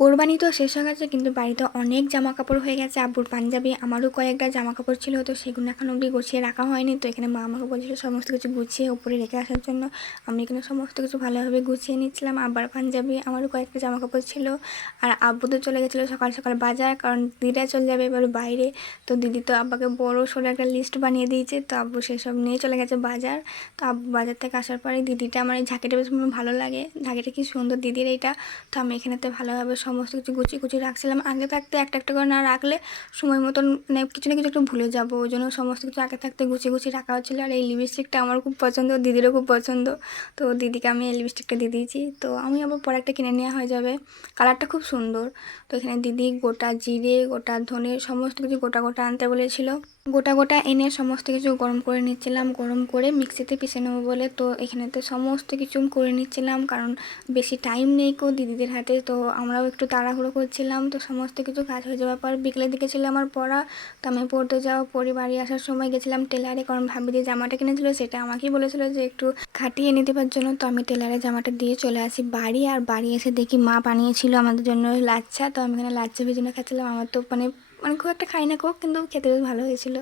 কোরবানি তো শেষ হয়ে গেছে, কিন্তু বাড়িতে অনেক জামা কাপড় হয়ে গেছে। আব্বুর পাঞ্জাবি, আমারও কয়েকটা জামা কাপড় ছিল, তো সেগুলো এখন অবধি গুছিয়ে রাখা হয়নি। তো এখানে মা আমাকে বলছিল সমস্ত কিছু গুছিয়ে উপরে রেখে আসার জন্য। আমি এখানে সমস্ত কিছু ভালোভাবে গুছিয়ে নিচ্ছিলাম। আব্বার পাঞ্জাবি, আমারও কয়েকটা জামা কাপড় ছিল। আর আব্বু তো চলে গেছিলো সকাল সকাল বাজার, কারণ দিদিরা চলে যাবে এবার বাইরে। তো দিদি তো আব্বাকে বড় সড়ো একটা লিস্ট বানিয়ে দিয়েছে, তো আব্বু সেসব নিয়ে চলে গেছে বাজার। তো আব্বু বাজার থেকে আসার পরে দিদিটা, আমার এই ঝাঁকিটা বেশ ভালো লাগে, ঝাঁকিটা কি সুন্দর দিদির এইটা। তো আমি এখানেতে ভালোভাবে সমস্ত কিছু গুছিয়ে গুছিয়ে রাখছিলাম। আগে থাকতে একটা একটা করে না রাখলে সময় মতন মানে কিছু না কিছু একটু ভুলে যাবো, ওই জন্য সমস্ত কিছু আগে থাকতে গুছিয়ে গুছিয়ে রাখা হচ্ছিলো। আর এই লিপস্টিকটা আমার খুব পছন্দ, দিদিরও খুব পছন্দ, তো দিদিকে আমি এই লিপস্টিকটা দিয়ে দিয়েছি। তো আমি আবার পরে একটা কিনে নেওয়া হয়ে যাবে, কালারটা খুব সুন্দর। তো এখানে দিদি গোটা জিরে, গোটা ধনে সমস্ত কিছু গোটা গোটা আনতে বলেছিল। গোটা গোটা এনে সমস্ত কিছু গরম করে নিচ্ছিলাম, গরম করে মিক্সিতে পিষে নেবো বলে। তো এখানেতে সমস্ত কিছু করে নিচ্ছিলাম, কারণ বেশি টাইম নেই কো দিদিদের হাতে। তো আমরাও একটু তাড়াহুড়ো করছিলাম। তো সমস্ত কিছু কাজ হয়ে যাওয়ার পর বিকেলের দিকে ছিল আমার পড়া। তো আমি পড়তে যাওয়া পরে বাড়ি আসার সময় গেছিলাম টেলারে, কারণ ভাবি যে জামাটা কিনেছিল সেটা আমাকেই বলেছিল যে একটু খাটিয়ে এনে দেওয়ার জন্য। তো আমি টেলারে জামাটা দিয়ে চলে আসি বাড়ি। আর বাড়ি এসে দেখি মা বানিয়েছিল আমাদের জন্য লাচ্ছা। তো আমি এখানে লাচ্ছা ভেজে খাচ্ছিলাম। আমার তো মানে মানে খুব একটা খাই না, কিন্তু খেতে বেশ ভালো হয়েছিল।